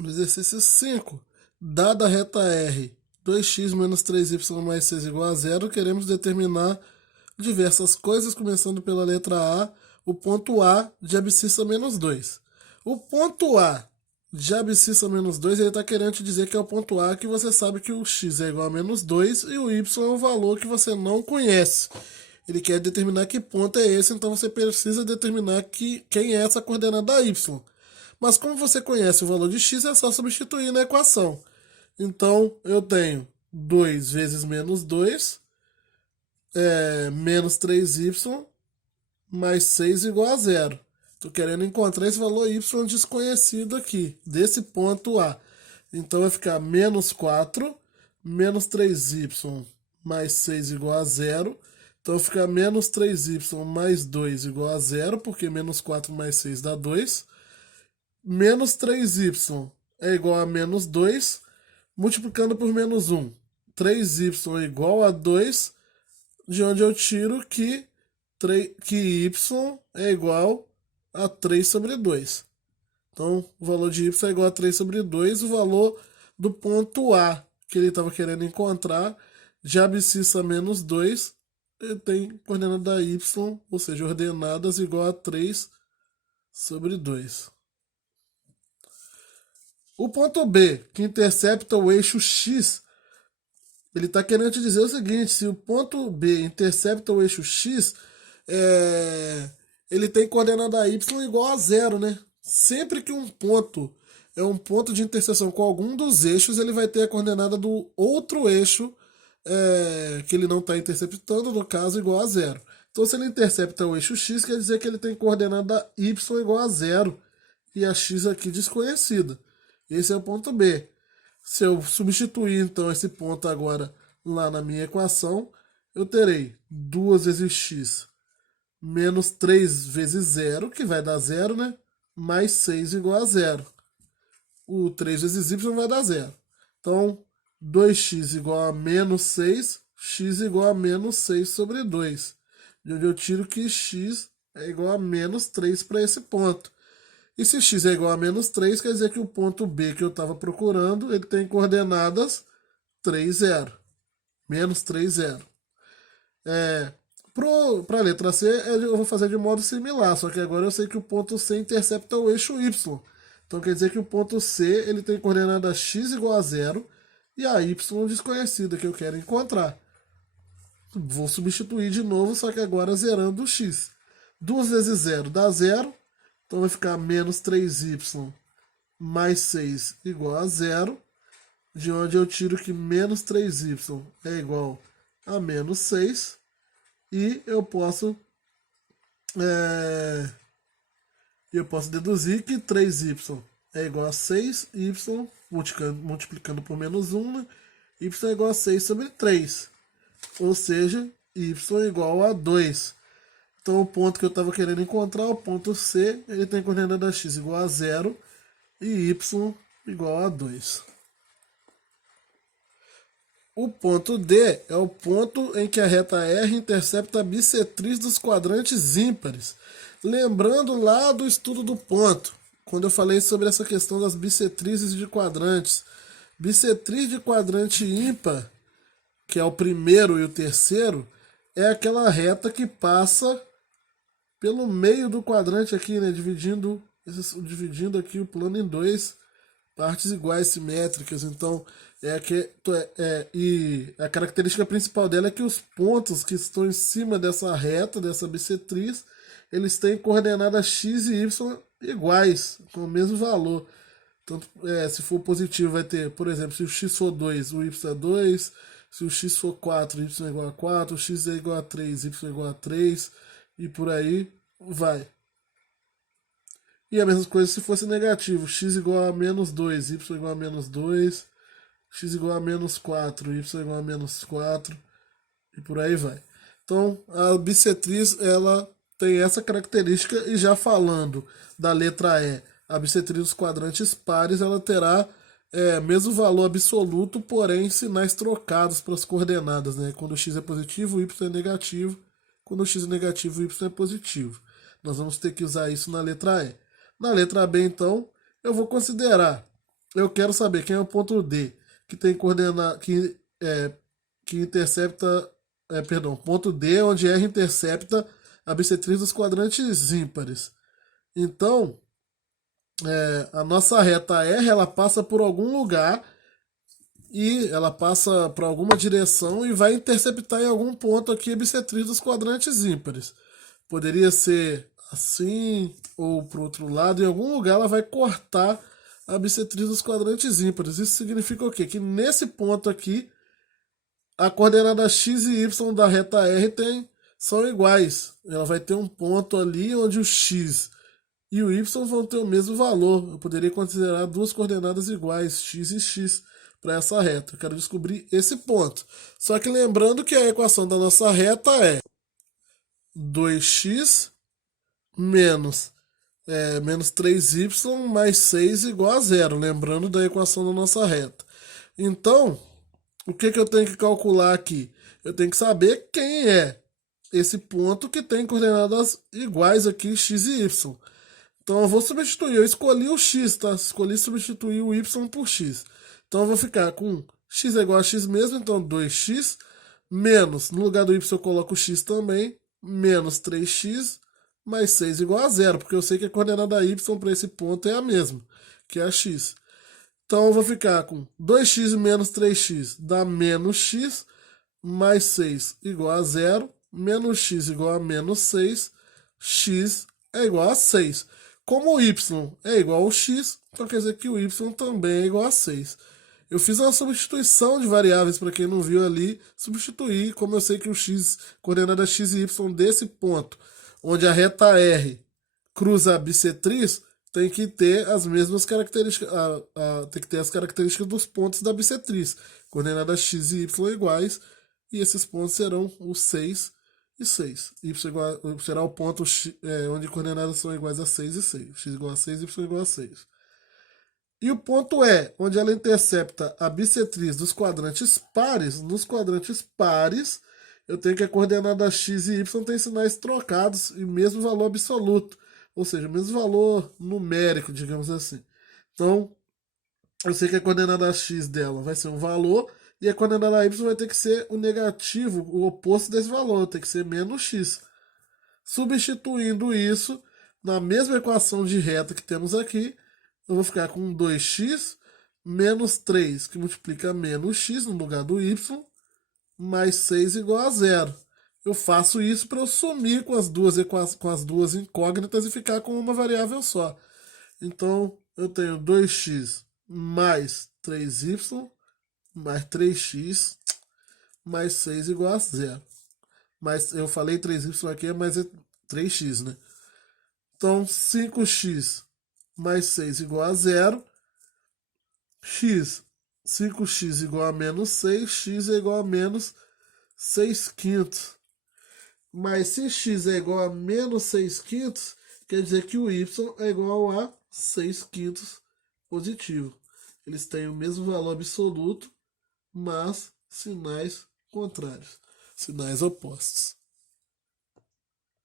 No exercício 5, dada a reta R, 2x menos 3y mais 6 igual a zero, queremos determinar diversas coisas, começando pela letra A, o ponto A de abscissa menos 2. O ponto A de abscissa menos 2, ele está querendo te dizer que é o ponto A, que você sabe que o x é igual a menos 2 e o y é um valor que você não conhece. Ele quer determinar que ponto é esse, então você precisa determinar quem é essa coordenada y. Mas como você conhece o valor de x, é só substituir na equação. Então, eu tenho 2 vezes menos 2, menos 3y, mais 6 igual a zero. Estou querendo encontrar esse valor y desconhecido aqui, desse ponto A. Então, vai ficar menos 4, menos 3y, mais 6 igual a zero. Então, fica menos 3y mais 2 igual a zero, porque menos 4 mais 6 dá 2. Menos 3y é igual a menos 2, multiplicando por menos 1. 3y é igual a 2, de onde eu tiro que y é igual a 3 sobre 2. Então, o valor de y é igual a 3 sobre 2, o valor do ponto A, que ele estava querendo encontrar, de abscissa menos 2, ele tem coordenada y, ou seja, ordenadas igual a 3 sobre 2. O ponto B, que intercepta o eixo X, ele está querendo te dizer o seguinte: se o ponto B intercepta o eixo X, ele tem coordenada y igual a zero, né? Sempre que um ponto é um ponto de interseção com algum dos eixos, ele vai ter a coordenada do outro eixo que ele não está interceptando, no caso, igual a zero. Então, se ele intercepta o eixo X, quer dizer que ele tem coordenada y igual a zero e a x aqui desconhecida. Esse é o ponto B. Se eu substituir, então, esse ponto agora lá na minha equação, eu terei 2 vezes x menos 3 vezes zero, que vai dar zero, né? Mais 6 igual a zero. O 3 vezes y vai dar zero. Então, 2x igual a menos 6, x igual a menos 6 sobre 2. De onde eu tiro que x é igual a menos 3 para esse ponto. E se x é igual a menos 3, quer dizer que o ponto B que eu estava procurando, ele tem coordenadas 3, 0. Menos 3, 0. Para a letra C, eu vou fazer de modo similar, só que agora eu sei que o ponto C intercepta o eixo Y. Então quer dizer que o ponto C ele tem coordenada x igual a 0 e a y desconhecida que eu quero encontrar. Vou substituir de novo, só que agora zerando o x. 2 vezes 0 dá 0, então vai ficar menos 3y mais 6 igual a 0, de onde eu tiro que menos 3y é igual a menos 6, e eu posso deduzir que 3y é igual a 6y, multiplicando por menos 1, né? Y é igual a 6 sobre 3, ou seja, y é igual a 2. Então o ponto que eu estava querendo encontrar, o ponto C, ele tem coordenada x igual a 0 e y igual a 2. O ponto D é o ponto em que a reta R intercepta a bissetriz dos quadrantes ímpares. Lembrando lá do estudo do ponto, quando eu falei sobre essa questão das bissetrizes de quadrantes. Bissetriz de quadrante ímpar, que é o primeiro e o terceiro, é aquela reta que passa pelo meio do quadrante aqui, né, dividindo aqui o plano em duas partes iguais simétricas. Então, e a característica principal dela é que os pontos que estão em cima dessa reta, dessa bissetriz, eles têm coordenadas x e y iguais, com o mesmo valor. Tanto, se for positivo, vai ter, por exemplo, se o x for 2, o y é 2. Se o x for 4, y é igual a 4. O x é igual a 3, y é igual a 3. E por aí vai. E a mesma coisa se fosse negativo. X igual a menos 2, y igual a menos 2. X igual a menos 4, y igual a menos 4. E por aí vai. Então, a bissetriz, ela tem essa característica. E já falando da letra E, a bissetriz dos quadrantes pares, ela terá mesmo valor absoluto, porém sinais trocados para as coordenadas, né? Quando o x é positivo, o y é negativo. Quando o x é negativo, o y é positivo. Nós vamos ter que usar isso na letra E. Na letra B, então, eu vou considerar eu quero saber quem é o ponto D, que tem coordenada, que intercepta, perdão, ponto D, onde R intercepta a bissetriz dos quadrantes ímpares. Então, a nossa reta R, ela passa por algum lugar e ela passa para alguma direção e vai interceptar em algum ponto aqui a bissetriz dos quadrantes ímpares. Poderia ser assim ou para o outro lado, em algum lugar ela vai cortar a bissetriz dos quadrantes ímpares. Isso significa o quê? Que nesse ponto aqui, a coordenada x e y da reta R são iguais. Ela vai ter um ponto ali onde o x e o y vão ter o mesmo valor. Eu poderia considerar duas coordenadas iguais, x e x, para essa reta. Eu quero descobrir esse ponto. Só que lembrando que a equação da nossa reta é 2x menos, menos 3y mais 6 igual a zero. Lembrando da equação da nossa reta. Então, o que eu tenho que calcular aqui? Eu tenho que saber quem é esse ponto que tem coordenadas iguais aqui, x e y. Então eu vou substituir, eu escolhi o x, tá? Escolhi substituir o y por x. Então eu vou ficar com x é igual a x mesmo, então 2x menos, no lugar do y eu coloco o x também, menos 3x mais 6 igual a zero, porque eu sei que a coordenada y para esse ponto é a mesma, que é a x. Então eu vou ficar com 2x menos 3x dá menos x, mais 6 igual a zero, menos x igual a menos 6, x é igual a 6. Como o y é igual ao x, então quer dizer que o y também é igual a 6. Eu fiz uma substituição de variáveis, para quem não viu ali, substituir, como eu sei que o x, coordenada x e y desse ponto, onde a reta R cruza a bissetriz, tem que ter as mesmas características, tem que ter as características dos pontos da bissetriz, coordenadas x e y iguais, e esses pontos serão os 6 e 6. Será o ponto onde coordenadas são iguais a 6 e 6. X igual a 6, y igual a 6. E o ponto E, onde ela intercepta a bissetriz dos quadrantes pares, nos quadrantes pares, eu tenho que a coordenada x e y tem sinais trocados e mesmo valor absoluto, ou seja, mesmo valor numérico, digamos assim. Então, eu sei que a coordenada x dela vai ser um valor e a coordenada y vai ter que ser o negativo, o oposto desse valor, tem que ser menos x. Substituindo isso na mesma equação de reta que temos aqui, eu vou ficar com 2x menos 3, que multiplica menos x no lugar do y, mais 6 igual a zero. Eu faço isso para eu sumir com com as duas incógnitas e ficar com uma variável só. Então, eu tenho 2x mais 3y mais 3x mais 6 igual a zero. Mas eu falei 3y aqui, mas é 3x, né? Então, 5x mais 6 igual a zero. 5x igual a menos 6, x é igual a menos 6 quintos. Mas se x é igual a menos 6 quintos, quer dizer que o y é igual a 6 quintos positivo. Eles têm o mesmo valor absoluto, mas sinais contrários, sinais opostos.